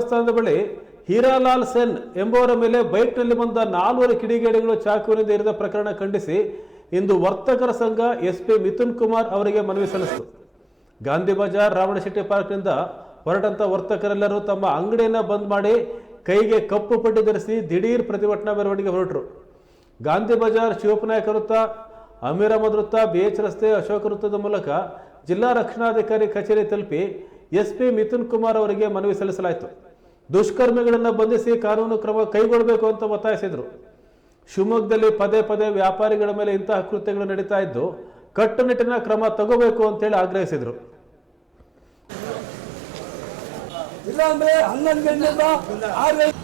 ದೇವಸ್ಥಾನದ ಬಳಿ ಹೀರಾಲಾಲ್ ಸೆನ್ ಎಂಬುವರ ಮೇಲೆ ಬೈಕ್ನಲ್ಲಿ ಬಂದ ನಾಲ್ವರು ಕಿಡಿಗೇಡಿಗಳು ಚಾಕುವಿನಿಂದ ಇರಿದ ಪ್ರಕರಣ ಖಂಡಿಸಿ ಇಂದು ವರ್ತಕರ ಸಂಘ ಎಸ್ಪಿ ಮಿಥುನ್ ಕುಮಾರ್ ಅವರಿಗೆ ಮನವಿ ಸಲ್ಲಿಸಿತು. ಗಾಂಧಿ ಬಜಾರ್ ರಾವಣಶೆಟ್ಟಿ ಪಾರ್ಕ್ನಿಂದ ಹೊರಟಂತ ವರ್ತಕರೆಲ್ಲರೂ ತಮ್ಮ ಅಂಗಡಿಯನ್ನು ಬಂದ್ ಮಾಡಿ ಕೈಗೆ ಕಪ್ಪು ಪಟ್ಟಿ ಧರಿಸಿ ದಿಢೀರ್ ಪ್ರತಿಭಟನಾ ಮೆರವಣಿಗೆ ಹೊರಟರು. ಗಾಂಧಿ ಬಜಾರ್, ಶಿವಪನಾಯಕ ವೃತ್ತ, ಅಮೀರ್ ಅಹಮದ್ ವೃತ್ತ ಬಿಎಚ್ ರಸ್ತೆ, ಅಶೋಕ ವೃತ್ತದ ಮೂಲಕ ಜಿಲ್ಲಾ ರಕ್ಷಣಾಧಿಕಾರಿ ಕಚೇರಿ ತಲುಪಿ ಎಸ್ಪಿ ಮಿಥುನ್ ಕುಮಾರ್ ಅವರಿಗೆ ಮನವಿ ಸಲ್ಲಿಸಲಾಯಿತು. ದುಷ್ಕರ್ಮಿಗಳನ್ನು ಬಂಧಿಸಿ ಕಾನೂನು ಕ್ರಮ ಕೈಗೊಳ್ಳಬೇಕು ಅಂತ ಒತ್ತಾಯಿಸಿದರು. ಶಿವಮೊಗ್ಗದಲ್ಲಿ ಪದೇ ಪದೇ ವ್ಯಾಪಾರಿಗಳ ಮೇಲೆ ಇಂತಹ ಕೃತ್ಯಗಳು ನಡೀತಾ ಇದ್ದು ಕಟ್ಟುನಿಟ್ಟಿನ ಕ್ರಮ ತಗೋಬೇಕು ಅಂತೇಳಿ ಆಗ್ರಹಿಸಿದರು. ಇಲ್ಲಾಂದ್ರೆ ಹನ್ನೊಂದು ಗಂಟೆಯಿಂದ ಆರು ಗಂಟೆ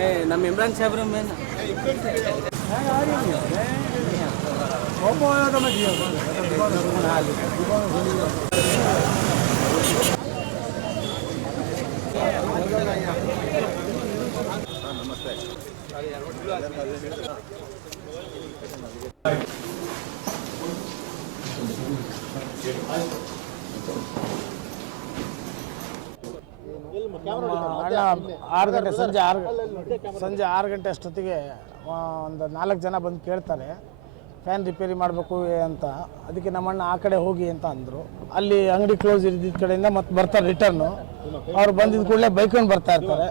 ಏ ನಮ್ಮ ಇಮ್ರಾನ್ ಸಾಹೇಬ್ರ ಮೇನ್ ಅಣ್ಣ ಆರು ಗಂಟೆ ಸಂಜೆ ಆರು ಸಂಜೆ ಆರು ಗಂಟೆ ಅಷ್ಟೊತ್ತಿಗೆ ಒಂದು ನಾಲ್ಕು ಜನ ಬಂದು ಕೇಳ್ತಾರೆ ಫ್ಯಾನ್ ರಿಪೇರಿ ಮಾಡಬೇಕು ಅಂತ. ಅದಕ್ಕೆ ನಮ್ಮಣ್ಣ ಆ ಕಡೆ ಹೋಗಿ ಅಂತ ಅಂದರು. ಅಲ್ಲಿ ಅಂಗಡಿ ಕ್ಲೋಸ್ ಇದ್ದಿದ್ದ ಕಡೆಯಿಂದ ಮತ್ತೆ ಬರ್ತಾರೆ ರಿಟರ್ನು ಅವ್ರು ಬಂದಿದ್ದ ಕೂಡಲೇ ಬೈಕೊಂಡು ಬರ್ತಾ ಇರ್ತಾರೆ.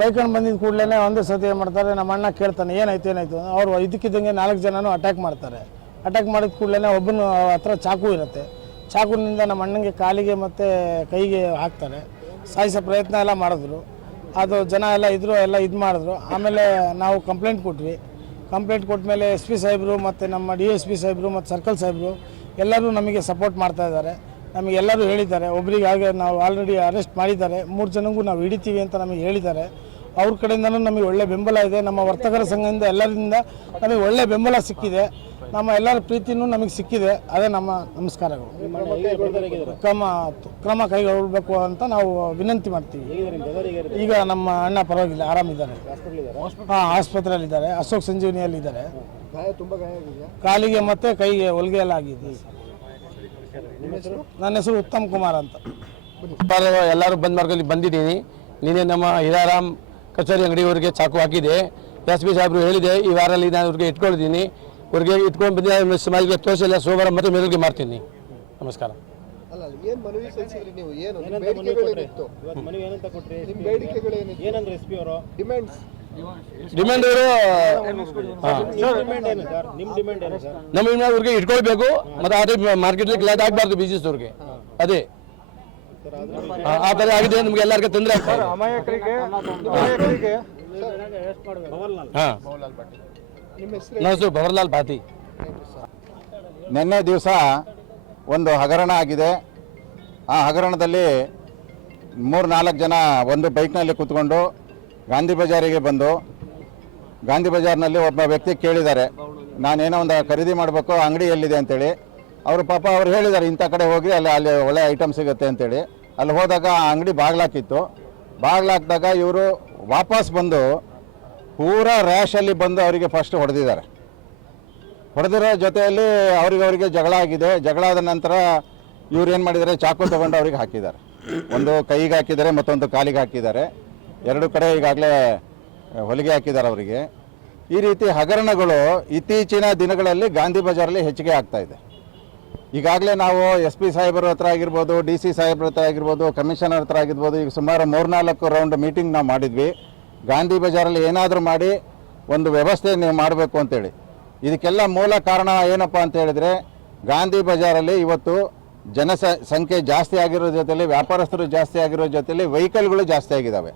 ಬೈಕೊಂಡು ಬಂದಿದ್ದ ಕೂಡಲೇ ಒಂದೇ ಸತಿ ಏನು ಮಾಡ್ತಾರೆ ನಮ್ಮ ಅಣ್ಣ ಕೇಳ್ತಾನೆ ಏನಾಯ್ತು ಏನಾಯ್ತು ಅವರು ಇದಕ್ಕಿದ್ದಂಗೆ ನಾಲ್ಕು ಜನನೂ ಅಟ್ಯಾಕ್ ಮಾಡ್ತಾರೆ. ಅಟ್ಯಾಕ್ ಮಾಡಿದ ಕೂಡಲೇ ಒಬ್ಬನ ಹತ್ರ ಚಾಕು ಇರುತ್ತೆ. ಚಾಕುನಿಂದ ನಮ್ಮ ಅಣ್ಣಂಗೆ ಕಾಲಿಗೆ ಮತ್ತು ಕೈಗೆ ಹಾಕ್ತಾರೆ. ಸಾಯಿಸೋ ಪ್ರಯತ್ನ ಎಲ್ಲ ಮಾಡಿದ್ರು. ಅದು ಜನ ಎಲ್ಲ ಇದ್ರು, ಎಲ್ಲ ಇದು ಮಾಡಿದ್ರು. ಆಮೇಲೆ ನಾವು ಕಂಪ್ಲೇಂಟ್ ಕೊಟ್ವಿ. ಕಂಪ್ಲೇಂಟ್ ಕೊಟ್ಟ ಮೇಲೆ ಎಸ್ ಪಿ ಸಾಹೇಬರು ಮತ್ತು ನಮ್ಮ ಡಿ ಎಸ್ ಪಿ ಸಾಹೇಬರು ಮತ್ತು ಸರ್ಕಲ್ ಸಾಹೇಬರು ಎಲ್ಲರೂ ನಮಗೆ ಸಪೋರ್ಟ್ ಮಾಡ್ತಾ ಇದ್ದಾರೆ. ನಮಗೆ ಎಲ್ಲರೂ ಹೇಳಿದ್ದಾರೆ. ಒಬ್ರಿಗೆ ಹಾಗೆ ನಾವು ಆಲ್ರೆಡಿ ಅರೆಸ್ಟ್ ಮಾಡಿದ್ದಾರೆ. ಮೂರು ಜನಗೂ ನಾವು ಹಿಡಿತೀವಿ ಅಂತ ನಮಗೆ ಹೇಳಿದ್ದಾರೆ. ಅವ್ರ ಕಡೆಯಿಂದನೂ ನಮಗೆ ಒಳ್ಳೆ ಬೆಂಬಲ ಇದೆ. ನಮ್ಮ ವರ್ತಕರ ಸಂಘದಿಂದ ಎಲ್ಲರಿಂದ ನಮಗೆ ಒಳ್ಳೆ ಬೆಂಬಲ ಸಿಕ್ಕಿದೆ. ನಮ್ಮ ಎಲ್ಲರ ಪ್ರೀತಿನೂ ನಮಗೆ ಸಿಕ್ಕಿದೆ. ಅದೇ ನಮ್ಮ ನಮಸ್ಕಾರಗಳು. ಕ್ರಮ ಕ್ರಮ ಕೈಗೊಳ್ಳಬೇಕು ಅಂತ ನಾವು ವಿನಂತಿ ಮಾಡ್ತೀವಿ. ಈಗ ನಮ್ಮ ಅಣ್ಣ ಪರವಾಗಿಲ್ಲ, ಆರಾಮಿದ್ದಾರೆ. ಹಾಂ, ಆಸ್ಪತ್ರೆಯಲ್ಲಿದ್ದಾರೆ. ಅಶೋಕ್ ಸಂಜೀವನಿಯಲ್ಲಿದ್ದಾರೆ. ಕಾಲಿಗೆ ಮತ್ತೆ ಕೈಗೆ ಹೊಲಿಗೆ ಎಲ್ಲ ಆಗಿದೆ. ನನ್ನ ಹೆಸರು ಉತ್ತಮ್ ಕುಮಾರ್ ಅಂತ. ಎಲ್ಲರೂ ಬಂದ್ ಮಾರ್ಗಲ್ಲಿ ಬಂದಿದ್ದೀನಿ ನಿನ್ನೆ ನಮ್ಮ ಹಿರಾರಾಮ್ ಕಚೇರಿ ಅಂಗಡಿಯವರಿಗೆ ಚಾಕು ಹಾಕಿದೆ. ಎಸ್ ಪಿ ಸಾಹೇಬರು ಹೇಳಿದೆ ಈ ವಾರಲ್ಲಿ ನಾನು ಇವ್ರಿಗೆ ಇಟ್ಕೊಳ್ತೀನಿ ಇವ್ರಿಗೆ ಇಟ್ಕೊಂಡು ಬಂದು ಸಮಾಜಕ್ಕೆ ತೋರಿಸಿಲ್ಲ ಸೋಮವಾರ ಮತ್ತೆ ಮೆರವಣಿಗೆ ಮಾಡ್ತೀನಿ. ನಮಸ್ಕಾರ. ಡಿಮ್ಯಾಂಡ್ ನಮ್ಮ ಇಟ್ಕೊಳ್ಬೇಕು ಮತ್ತೆ ಅದೇ ಮಾರ್ಕೆಟ್ ಗ್ಲಾದ್ ಆಗಬಾರ್ದು ಬಿಸ್ನೆಸ್ ಅವ್ರಿಗೆ. ಅದೇ. ಆ, ಥರ ಆಗಿದೆ ನಿಮ್ಗೆ ಎಲ್ಲರಿಗೂ ತೊಂದರೆ ಆಗ್ತದೆ ಹಾಂ ನಿಮ್ಮ ಹೆಸರು ನನ್ನ ಹೆಸರು ಭವರ್ಲಾಲ್ ಭಾತಿ. ನಿನ್ನೆ ದಿವಸ ಒಂದು ಹಗರಣ ಆಗಿದೆ. ಆ ಹಗರಣದಲ್ಲಿ ಮೂರು ನಾಲ್ಕು ಜನ ಒಂದು ಬೈಕ್ನಲ್ಲಿ ಕೂತ್ಕೊಂಡು ಗಾಂಧಿ ಬಜಾರಿಗೆ ಬಂದು ಗಾಂಧಿ ಬಜಾರ್ನಲ್ಲಿ ಒಬ್ಬ ವ್ಯಕ್ತಿ ಕೇಳಿದ್ದಾರೆ ನಾನೇನೋ ಒಂದು ಖರೀದಿ ಮಾಡಬೇಕು ಅಂಗಡಿ ಎಲ್ಲಿದೆ ಅಂತೇಳಿ. ಅವರು ಪಾಪ ಅವ್ರು ಹೇಳಿದ್ದಾರೆ ಇಂಥ ಕಡೆ ಹೋಗಿ ಅಲ್ಲಿ ಅಲ್ಲಿ ಒಳ್ಳೆ ಐಟಮ್ ಸಿಗುತ್ತೆ ಅಂತೇಳಿ. ಅಲ್ಲಿ ಹೋದಾಗ ಆ ಅಂಗಡಿ ಬಾಗ್ಲಾಕಿತ್ತು. ಬಾಗ್ಲಾಕಿದಾಗ ಇವರು ವಾಪಸ್ ಬಂದು ಪೂರಾ ರ್ಯಾಶಲ್ಲಿ ಬಂದು ಅವರಿಗೆ ಫಸ್ಟ್ ಹೊಡೆದಿದ್ದಾರೆ. ಹೊಡೆದಿರೋ ಜೊತೆಯಲ್ಲಿ ಅವ್ರಿಗೆ ಅವರಿಗೆ ಜಗಳ ಆಗಿದೆ. ಜಗಳ ಆದ ನಂತರ ಇವ್ರು ಏನು ಮಾಡಿದ್ದಾರೆ? ಚಾಕು ತಗೊಂಡು ಅವ್ರಿಗೆ ಹಾಕಿದ್ದಾರೆ. ಒಂದು ಕೈಗೆ ಹಾಕಿದ್ದಾರೆ, ಮತ್ತೊಂದು ಕಾಲಿಗೆ ಹಾಕಿದ್ದಾರೆ. ಎರಡು ಕಡೆ ಈಗಾಗಲೇ ಹೊಲಿಗೆ ಹಾಕಿದ್ದಾರೆ ಅವರಿಗೆ. ಈ ರೀತಿ ಹಗರಣಗಳು ಇತ್ತೀಚಿನ ದಿನಗಳಲ್ಲಿ ಗಾಂಧಿ ಬಜಾರಲ್ಲಿ ಹೆಚ್ಚಿಗೆ ಆಗ್ತಾ ಇದೆ. ಈಗಾಗಲೇ ನಾವು ಎಸ್ ಪಿ ಸಾಹೇಬರ ಹತ್ರ ಆಗಿರ್ಬೋದು, ಡಿ ಸಿ ಸಾಹೇಬ್ರ ಹತ್ರ ಆಗಿರ್ಬೋದು, ಕಮಿಷನರ್ ಹತ್ರ ಆಗಿರ್ಬೋದು, ಈಗ ಸುಮಾರು ಮೂರ್ನಾಲ್ಕು ರೌಂಡ್ ಮೀಟಿಂಗ್ ನಾವು ಮಾಡಿದ್ವಿ. ಗಾಂಧಿ ಬಜಾರಲ್ಲಿ ಏನಾದರೂ ಮಾಡಿ ಒಂದು ವ್ಯವಸ್ಥೆ ನೀವು ಮಾಡಬೇಕು ಅಂತೇಳಿ. ಇದಕ್ಕೆಲ್ಲ ಮೂಲ ಕಾರಣ ಏನಪ್ಪ ಅಂತ ಹೇಳಿದ್ರೆ, ಗಾಂಧಿ ಬಜಾರಲ್ಲಿ ಇವತ್ತು ಜನಸ ಸಂಖ್ಯೆ ಜಾಸ್ತಿ ಆಗಿರೋ ಜೊತೆಯಲ್ಲಿ ವ್ಯಾಪಾರಸ್ಥರು ಜಾಸ್ತಿ ಆಗಿರೋ ಜೊತೆಯಲ್ಲಿ ವೆಹಿಕಲ್ಗಳು ಜಾಸ್ತಿ ಆಗಿದ್ದಾವೆ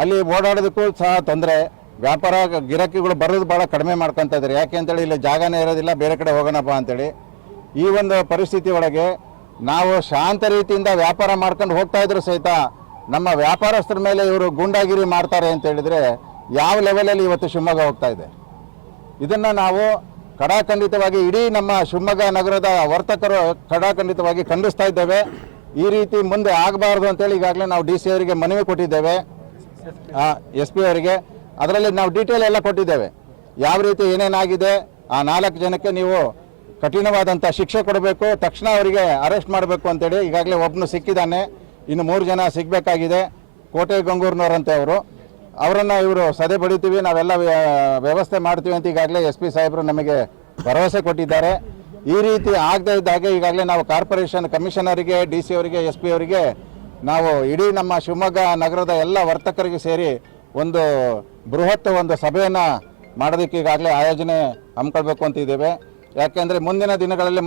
ಅಲ್ಲಿ ಓಡಾಡೋದಕ್ಕೂ ಸಹ ತೊಂದರೆ. ವ್ಯಾಪಾರ ಗಿರಾಕಿಗಳು ಬರೋದು ಭಾಳ ಕಡಿಮೆ ಮಾಡ್ಕೊತಾ ಇದ್ದಾರೆ ಯಾಕೆ ಅಂತೇಳಿ, ಇಲ್ಲಿ ಜಾಗನೇ ಇರೋದಿಲ್ಲ, ಬೇರೆ ಕಡೆ ಹೋಗೋಣಪ್ಪ ಅಂತೇಳಿ. ಈ ಒಂದು ಪರಿಸ್ಥಿತಿ ಒಳಗೆ ನಾವು ಶಾಂತ ರೀತಿಯಿಂದ ವ್ಯಾಪಾರ ಮಾಡ್ಕೊಂಡು ಹೋಗ್ತಾ ಇದ್ರು ಸಹಿತ ನಮ್ಮ ವ್ಯಾಪಾರಸ್ಥರ ಮೇಲೆ ಇವರು ಗೂಂಡಾಗಿರಿ ಮಾಡ್ತಾರೆ ಅಂತ ಹೇಳಿದ್ರೆ ಯಾವ ಲೆವೆಲಲ್ಲಿ ಇವತ್ತು ಶಿವಮೊಗ್ಗ ಹೋಗ್ತಾ ಇದೆ? ಇದನ್ನು ನಾವು ಕಡಾಖಂಡಿತವಾಗಿ ಇಡೀ ನಮ್ಮ ಶಿವಮೊಗ್ಗ ನಗರದ ವರ್ತಕರು ಕಡಾಖಂಡಿತವಾಗಿ ಖಂಡಿಸ್ತಾ ಇದ್ದೇವೆ. ಈ ರೀತಿ ಮುಂದೆ ಆಗಬಾರ್ದು ಅಂತೇಳಿ ಈಗಾಗಲೇ ನಾವು ಡಿ ಸಿ ಅವರಿಗೆ ಮನವಿ ಕೊಟ್ಟಿದ್ದೇವೆ. ಎಸ್ ಪಿ ಅವರಿಗೆ. ಅದರಲ್ಲಿ ನಾವು ಡೀಟೇಲ್ ಎಲ್ಲ ಕೊಟ್ಟಿದ್ದೇವೆ. ಯಾವ ರೀತಿ ಏನೇನಾಗಿದೆ? ಆ ನಾಲ್ಕು ಜನಕ್ಕೆ ನೀವು ಕಠಿಣವಾದಂಥ ಶಿಕ್ಷೆ ಕೊಡಬೇಕು, ತಕ್ಷಣ ಅವರಿಗೆ ಅರೆಸ್ಟ್ ಮಾಡಬೇಕು ಅಂತೇಳಿ ಈಗಾಗಲೇ ಒಬ್ಬನು ಸಿಕ್ಕಿದ್ದಾನೆ. ಇನ್ನು ಮೂರು ಜನ ಸಿಗಬೇಕಾಗಿದೆ, ಕೋಟೆ ಗಂಗೂರ್ನವರಂತೆ ಅವರು. ಅವರನ್ನು ಇವರು ಸದೆ ಬಡಿತೀವಿ, ನಾವೆಲ್ಲ ವ್ಯ- ವ್ಯವಸ್ಥೆ ಮಾಡ್ತೀವಿ ಅಂತ ಈಗಾಗಲೇ ಎಸ್ ಪಿ ಸಾಹೇಬರು ನಮಗೆ ಭರವಸೆ ಕೊಟ್ಟಿದ್ದಾರೆ. ಈ ರೀತಿ ಆಗದೇ ಇದ್ದಾಗೆ ಈಗಾಗಲೇ ನಾವು ಕಾರ್ಪೊರೇಷನ್ ಕಮಿಷನರಿಗೆ, ಡಿ ಸಿ ಅವರಿಗೆ, ಎಸ್ ಪಿ ಅವರಿಗೆ ನಾವು ಇಡೀ ನಮ್ಮ ಶಿವಮೊಗ್ಗ ನಗರದ ಎಲ್ಲ ವರ್ತಕರಿಗೆ ಸೇರಿ ಒಂದು ಬೃಹತ್ ಒಂದು ಸಭೆಯನ್ನು ಮಾಡೋದಕ್ಕೆ ಈಗಾಗಲೇ ಆಯೋಜನೆ ಹಮ್ಮಿಕೊಳ್ಬೇಕು ಅಂತ ಇದ್ದೇವೆ. ಯಾಕೆಂದರೆ ಮುಂದಿನ ದಿನಗಳಲ್ಲಿ